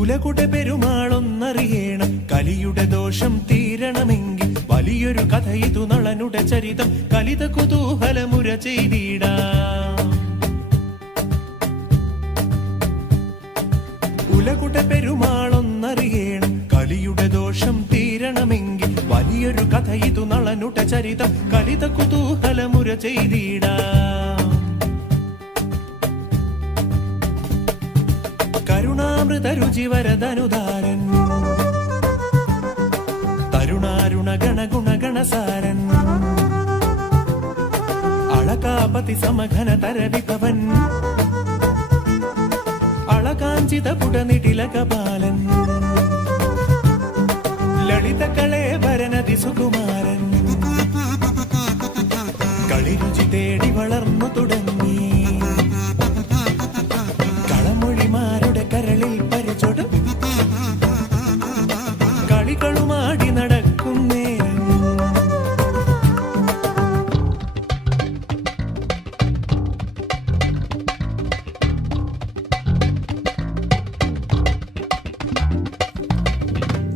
കുലകുട പെരുമാളൊന്നറിയണം, കലിയുടെ ദോഷം തീരണമെങ്കിൽ വലിയൊരു കഥ ഇതു നളനുടെ ചരിതം കലിത കുതൂഹലമുര ചെയ്തിടാം. കുലകുട പെരുമാളൊന്നറിയണം, കലിയുടെ ദോഷം തീരണമെങ്കിൽ വലിയൊരു കഥ ഇതു നളനുടെ ചരിതം കലിത കുതൂഹലമുര ചെയ്തിടാം. കരുണാമൃത രുചിവരദനുദാരൻ, തരുണാരുണ ഗണഗുണഗണസാരൻ, അളകാപതി സമഘന തരവിഭവൻ, അളകാഞ്ചിത പുടനിടിലകപാലൻ, ലളിത കളേവരനതി സുകുമാരൻ, കളിരുചി തേടി വളർന്നു തുടങ്ങി കളമൊഴിമാരുടെ കരളിൽ പരിചൊടു കളികളുമാടി നടക്കും നേരം.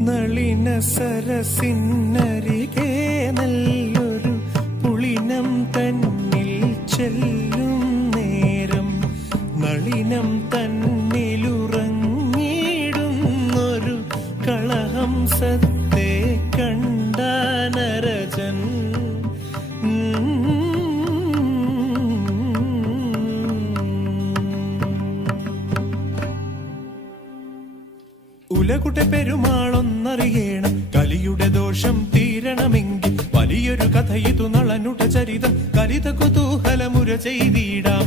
നളിന സരസിന്നരികെ നല്ലൊരു പുളിനം തന്നിൽ ചെല്ലും നേരം, നളിനം തന്നിലുറങ്ങിടുന്നൊരു കളഹംസത്തെ കണ്ട നരജൻ. ഉലകുട പെരുമാളൊന്നറിയണം, കലിയുടെ ദോഷം തീരണമെങ്കിൽ വലിയൊരു കഥ ഇതു നളനുടെ ചരിതം കലിത കുതൂഹലമുര ചെയ്തിടാം.